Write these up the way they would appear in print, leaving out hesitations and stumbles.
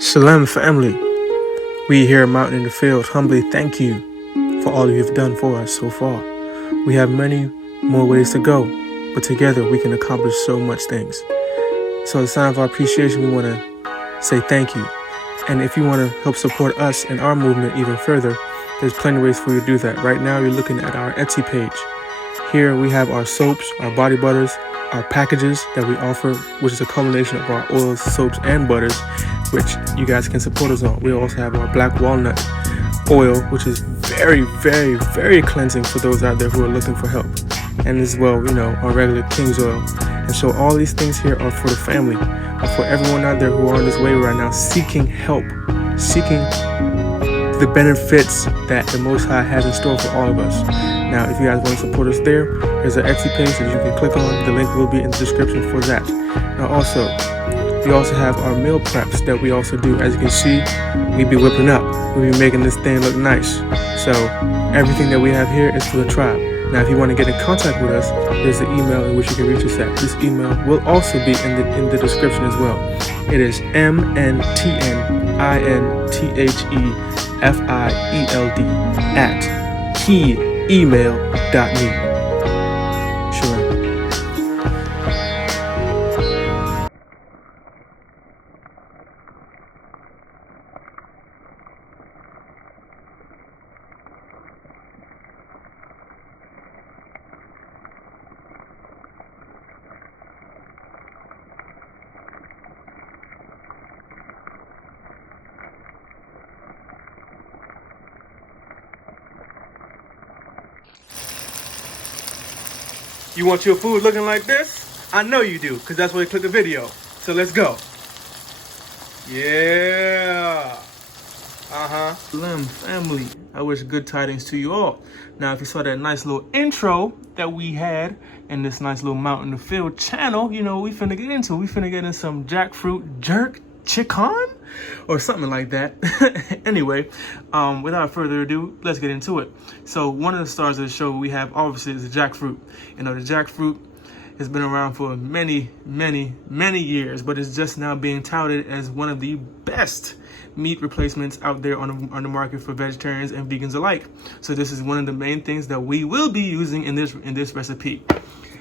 Shalom family, we here at Mountain in the Field humbly thank you for all you have done for us so far. We have many more ways to go, but together we can accomplish so much things. So as a sign of our appreciation, we want to say thank you. And if you want to help support us and our movement even further, there's plenty of ways for you to do that. Right now you're looking at our Etsy page. Here we have our soaps, our body butters, our packages that we offer, which is a culmination of our oils, soaps, and butters, which you guys can support us on. We also have our black walnut oil, which is very, very, very cleansing for those out there who are looking for help. And as well, our regular King's oil. And so all these things here are for the family, are for everyone out there who are on this way right now, seeking help, seeking the benefits that the Most High has in store for all of us. Now, if you guys want to support us there's an Etsy page that you can click on. The link will be in the description for that. Now, we also have our meal preps that we also do. As you can see, we be whipping up. We be making this thing look nice. So everything that we have here is for the tribe. Now, if you want to get in contact with us, there's the email in which you can reach us at. This email will also be in the description as well. It is mntninthefield@keyemail.me. Shalom. You want your food looking like this? I know you do, because that's why you click the video. So let's go. Yeah. Shalom family, I wish good tidings to you all. Now, if you saw that nice little intro that we had in this nice little Mountain in the Field channel, we finna get into it. We finna get in some jackfruit jerk chicken or something like that. Anyway, without further ado, let's get into it. So one of the stars of the show we have obviously is the jackfruit. The jackfruit has been around for many, many, many years, but it's just now being touted as one of the best meat replacements out there on the market for vegetarians and vegans alike. So this is one of the main things that we will be using in this recipe.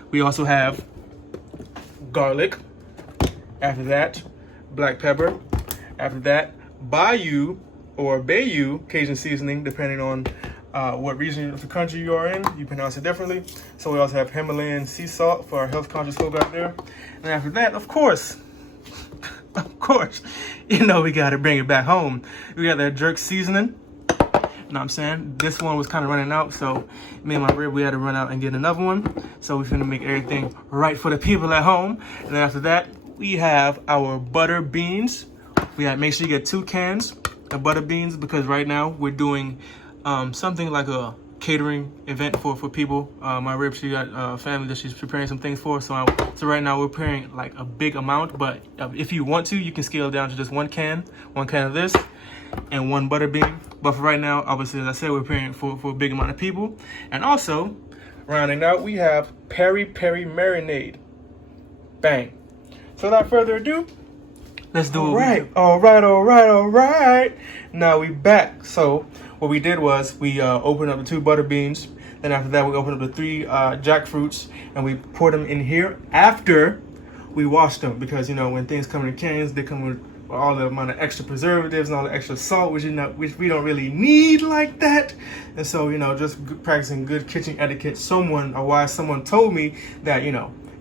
We also have garlic. After that, black pepper. After that, Bayou or Bayou Cajun seasoning, depending on what region of the country you are in. You pronounce it differently. So we also have Himalayan sea salt for our health conscious folk out there. And after that, of course, we got to bring it back home. We got that jerk seasoning. You know what I'm saying? This one was kind of running out, so me and my rib, we had to run out and get another one. So we're finna make everything right for the people at home. And then after that, we have our butter beans. Make sure you get 2 cans of butter beans, because right now we're doing something like a catering event for people. My rib, she got a family that she's preparing some things for. So right now we're preparing like a big amount, but if you want to, you can scale it down to just one can of this and 1 butter bean. But for right now, obviously, as I said, we're preparing for a big amount of people. And also, rounding out, we have peri peri marinade. Bang. So without further ado, let's do it. All right. Now we back. So what we did was we opened up the 2 butter beans. Then after that, we opened up the 3 jackfruits, and we poured them in here after we washed them, because when things come in cans, they come with all the amount of extra preservatives and all the extra salt, which we don't really need like that. And so just practicing good kitchen etiquette. Someone told me that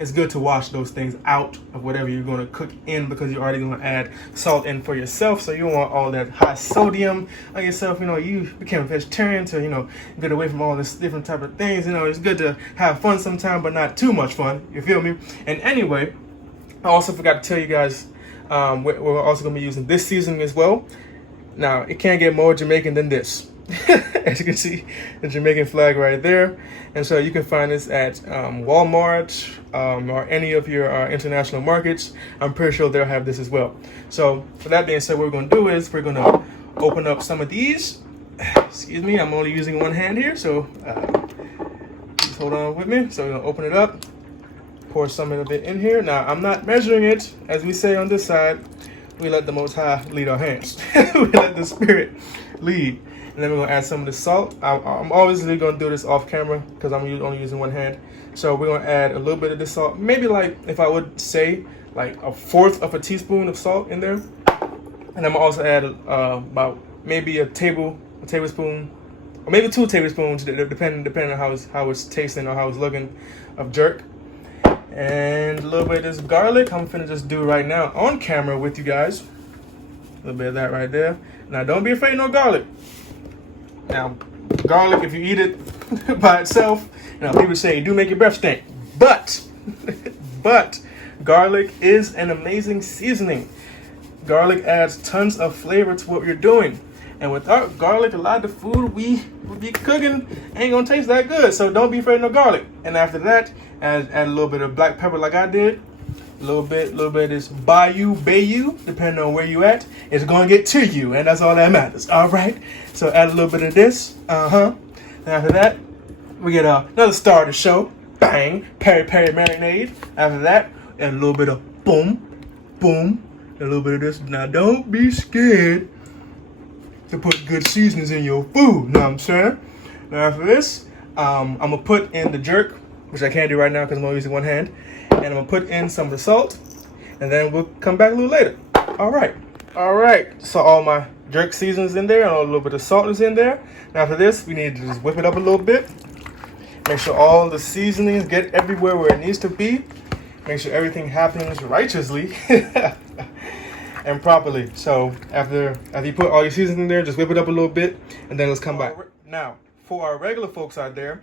it's good to wash those things out of whatever you're going to cook in, because you're already going to add salt in for yourself. So you don't want all that high sodium on yourself. You became a vegetarian to, get away from all this different type of things. It's good to have fun sometime, but not too much fun. You feel me? And anyway, I also forgot to tell you guys, we're also going to be using this seasoning as well. Now, it can't get more Jamaican than this. As you can see, the Jamaican flag right there. And so you can find this at Walmart or any of your international markets. I'm pretty sure they'll have this as well. So for that being said, what we're going to do is we're going to open up some of these. Excuse me, I'm only using one hand here, so just hold on with me. So we're going to open it up, pour some of it in here. Now, I'm not measuring it, as we say on this side. we let the Most High lead our hands. We let the Spirit lead. And then we're gonna add some of the salt. I'm obviously gonna do this off camera because I'm only using one hand. So we're gonna add a little bit of this salt, maybe like, if I would say, like 1/4 of a teaspoon of salt in there. And I'm gonna also add about maybe a tablespoon, or maybe 2 tablespoons, depending on how it's tasting or how it's looking, of jerk. And a little bit of this garlic I'm finna just do right now on camera with you guys. A little bit of that right there. Now don't be afraid of no garlic. Now, garlic, if you eat it by itself, people say, do make your breath stink. But garlic is an amazing seasoning. Garlic adds tons of flavor to what you're doing. And without garlic, a lot of the food we be cooking ain't gonna taste that good. So don't be afraid of no garlic. And after that, add a little bit of black pepper like I did. A little bit of this bayou, depending on where you at, it's gonna get to you, and that's all that matters. All right. So add a little bit of this. And after that, we get another star of the show. Bang, peri peri marinade. After that, add a little bit of boom, a little bit of this. Now don't be scared to put good seasonings in your food. Know what I'm saying? Now after this, I'm gonna put in the jerk, which I can't do right now because I'm only using one hand. And I'm gonna put in some of the salt, and then we'll come back a little later. All right. So all my jerk seasonings in there, and a little bit of salt is in there. Now after this, we need to just whip it up a little bit. Make sure all the seasonings get everywhere where it needs to be. Make sure everything happens righteously and properly. So after you put all your seasonings in there, just whip it up a little bit, and then let's come back. Now, for our regular folks out there,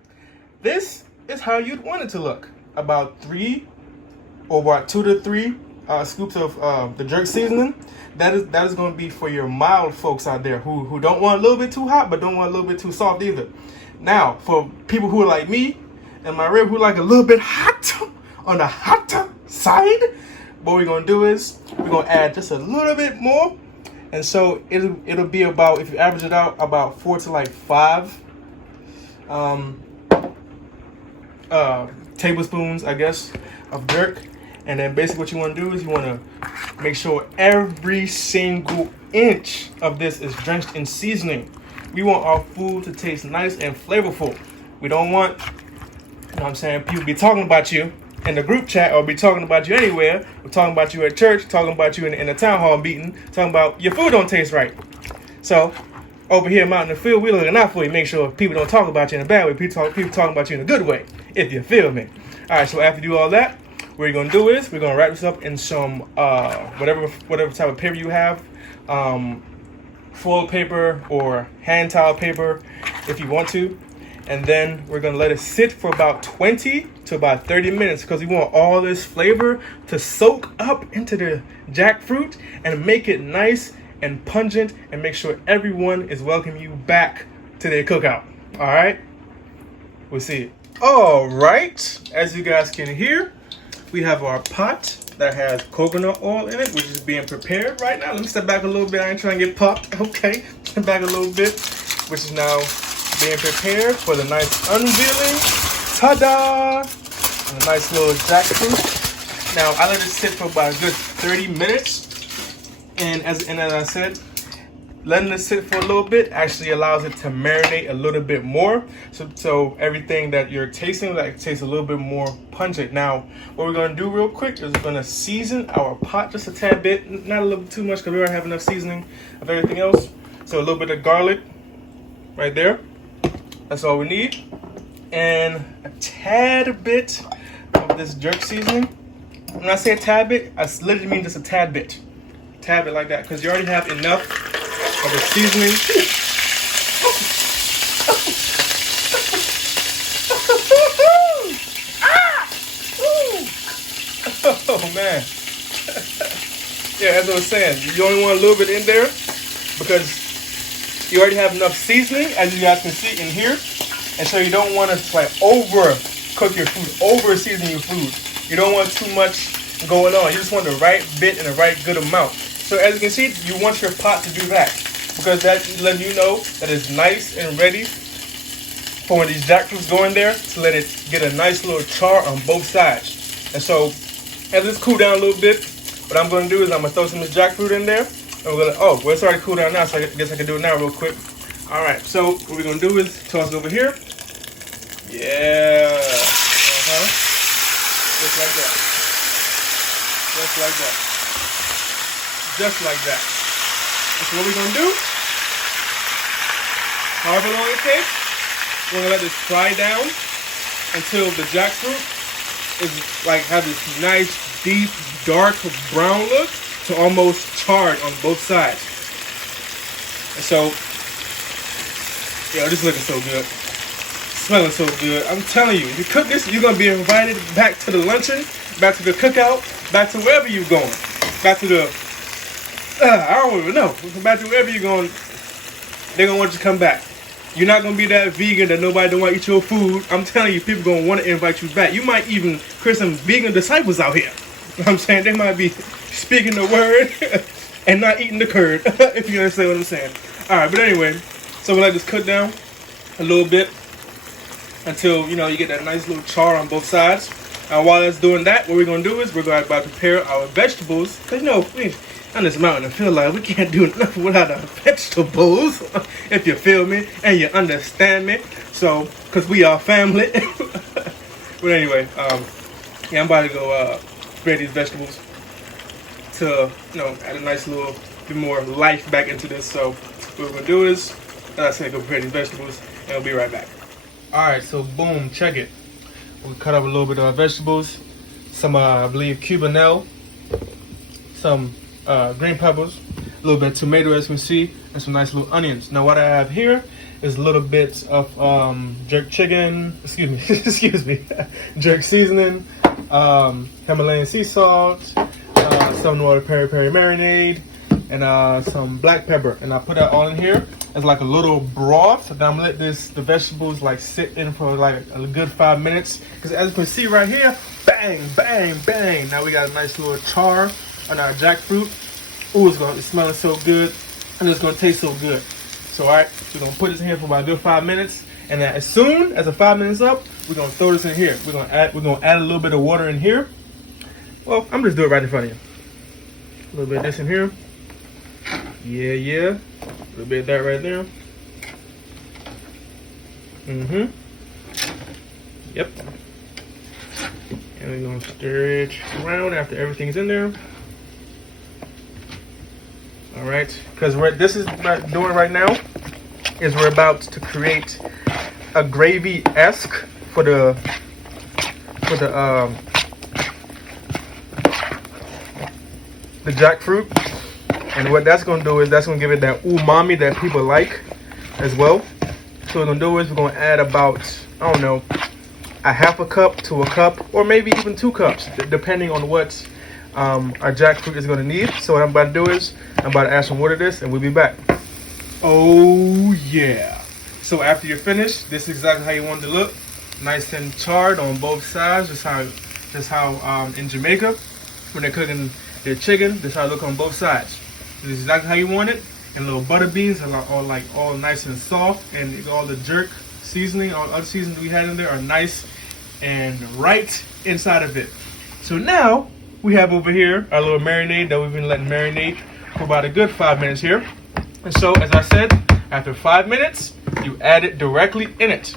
this is how you'd want it to look. About 2 to 3 scoops of the jerk seasoning. That is going to be for your mild folks out there who don't want a little bit too hot, but don't want a little bit too soft either. Now, for people who are like me and my rib, who like a little bit hot, on the hotter side, what we're going to do is we're going to add just a little bit more. And so it'll be about, if you average it out, about 4 to like 5 tablespoons, I guess, of jerk. And then basically what you want to do is you want to make sure every single inch of this is drenched in seasoning. We want our food to taste nice and flavorful. We don't want, people be talking about you in the group chat, or be talking about you anywhere. We're talking about you at church, talking about you in a town hall meeting, talking about your food don't taste right. So over here out in the field, we're looking out for you. Make sure people don't talk about you in a bad way. People talking about you in a good way, if you feel me. All right, so after you do all that, what you're going to do is we're going to wrap this up in some whatever type of paper you have. Foil paper or hand towel paper if you want to. And then we're going to let it sit for about 20 to about 30 minutes because we want all this flavor to soak up into the jackfruit and make it nice and pungent, and make sure everyone is welcoming you back to their cookout. All right, we'll see it. All right, as you guys can hear, we have our pot that has coconut oil in it, which is being prepared right now. Let me step back a little bit. I ain't trying to get popped. Okay, step back a little bit, which is now being prepared for the nice unveiling. Ta-da! And a nice little jackfruit. Now I let it sit for about a good 30 minutes. And as I said, letting it sit for a little bit actually allows it to marinate a little bit more. So everything that you're tasting tastes a little bit more pungent. Now, what we're going to do real quick is we're going to season our pot just a tad bit. Not a little too much because we already have enough seasoning of everything else. So a little bit of garlic right there. That's all we need. And a tad bit of this jerk seasoning. When I say a tad bit, I literally mean just a tad bit. Tab it like that because you already have enough of the seasoning. Oh man. Yeah, as I was saying, you only want a little bit in there because you already have enough seasoning, as you guys can see in here. And so you don't want to like over cook your food, over season your food. You don't want too much going on. You just want the right bit and the right good amount. So as you can see, you want your pot to do that because that lets you know that it's nice and ready for when these jackfruits go in there to let it get a nice little char on both sides. And so as it's cooled down a little bit, what I'm gonna do is I'm gonna throw some of this jackfruit in there. And we're gonna, oh, well, it's already cooled down now, so I guess I can do it now real quick. All right, so what we're gonna do is toss it over here. Yeah, just like that. Just like that. Just like that. And so what we're gonna do, however long it takes, we're gonna let this fry down until the jackfruit is like have this nice, deep, dark brown look to almost charred on both sides. And so, yo, this is looking so good. Smelling so good. I'm telling you, if you cook this, you're gonna be invited back to the luncheon, back to the cookout, back to wherever you're going, back to the I don't even know. Back to wherever you're going, they're gonna want you to come back. You're not gonna be that vegan that nobody don't want to eat your food. I'm telling you, people gonna want to invite you back. You might even create some vegan disciples out here. You know what I'm saying? They might be speaking the word and not eating the curd, if you understand what I'm saying. All right, but anyway, so we let this cook down a little bit until, you know, you get that nice little char on both sides. And while it's doing that, what we're gonna do is we're going to prepare our vegetables. Cause you know, we on this mountain, I feel like we can't do nothing without our vegetables, if you feel me and you understand me. So, cause we are family. But anyway, yeah, I'm about to go prepare these vegetables to, you know, add a nice little bit more life back into this. So, what we're gonna do is, as I said, go prepare these vegetables, and we'll be right back. All right, so boom, check it. We cut up a little bit of our vegetables, some I believe cubanelle, some green peppers, a little bit of tomato as you can see, and some nice little onions. Now what I have here is a little bit of jerk chicken, excuse me, jerk seasoning, Himalayan sea salt, some water peri peri marinade, and some black pepper. And I put that all in here as like a little broth. Then I'm gonna let the vegetables like sit in for like a good 5 minutes. Because as you can see right here, bang, bang, bang. Now we got a nice little char on our jackfruit. Ooh, it's smelling so good, and it's gonna taste so good. So all right, we're gonna put this in here for about a good 5 minutes, and then as soon as the 5 minutes up, we're gonna throw this in here. We're gonna add a little bit of water in here. Well, I'm just doing it right in front of you. A little bit of this in here. Yeah. A little bit of that right there. Yep. And we're gonna stir it around after everything's in there. All right, because what this is doing right now is we're about to create a gravy-esque for the jackfruit. And what that's going to do is that's going to give it that umami that people like as well. So what we're going to do is we're going to add about, I don't know, a half a cup to a cup, or maybe even 2 cups, depending on what our jackfruit is going to need. So what I'm about to do is I'm about to add some water to this, and we'll be back. Oh yeah. So after you're finished, this is exactly how you want it to look. Nice and charred on both sides. Just how in Jamaica, when they're cooking their chicken, this is how it look on both sides. This is exactly how you want it. And little butter beans are all nice and soft, and all the jerk seasoning, all the other seasonings we had in there are nice and right inside of it. So now we have over here our little marinade that we've been letting marinate for about a good 5 minutes here. And so, as I said, after 5 minutes, you add it directly in it.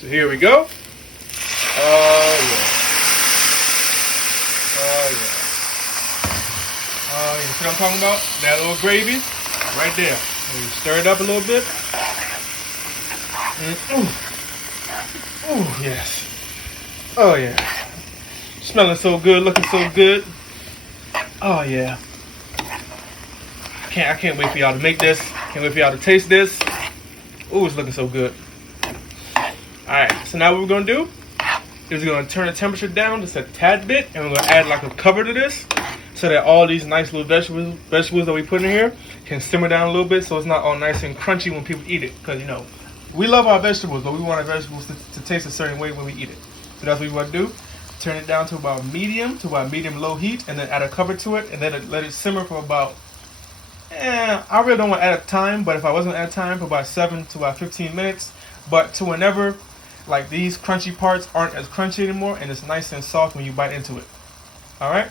So here we go. Oh yeah. You see what I'm talking about? That little gravy right there. And you stir it up a little bit. Ooh, yes. Oh yeah. Smelling so good, looking so good. Oh yeah. I can't wait for y'all to make this. Can't wait for y'all to taste this. Ooh, it's looking so good. Alright, so now what we're gonna do is we're gonna turn the temperature down just a tad bit, and we're gonna add like a cover to this so that all these nice little vegetables that we put in here can simmer down a little bit, so it's not all nice and crunchy when people eat it. Because you know, we love our vegetables, but we want our vegetables to taste a certain way when we eat it. So that's what we want to do. Turn it down to about medium low heat, and then add a cover to it, and then let it simmer for about, I really don't want to add a time, but if I wasn't at a time, for about 7 to about 15 minutes. But to whenever, like, these crunchy parts aren't as crunchy anymore, and it's nice and soft when you bite into it. Alright?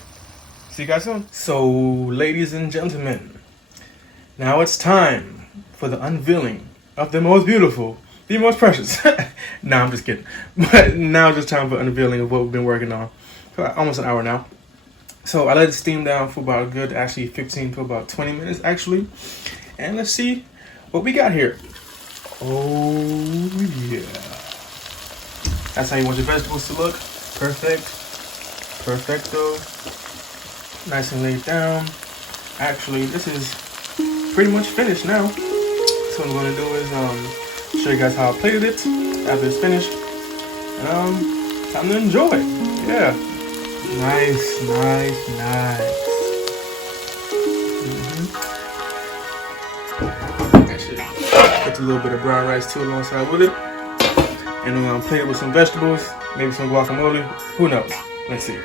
See you guys soon. So, ladies and gentlemen, now it's time for the unveiling of the most beautiful, the most precious. Nah, I'm just kidding. But now it's just time for unveiling of what we've been working on for almost an hour now. So I let it steam down for about a good, actually 15 to about 20 minutes actually. And let's see what we got here. Oh yeah. That's how you want your vegetables to look. Perfect. Perfecto. Nice and laid down. Actually, this is pretty much finished now. So what I'm gonna do is show you guys how I plated it after it's finished. And time to enjoy it. Yeah. Nice, nice, nice. Actually, put a little bit of brown rice too alongside with it. And I'm gonna plate it with some vegetables, maybe some guacamole. Who knows? Let's see.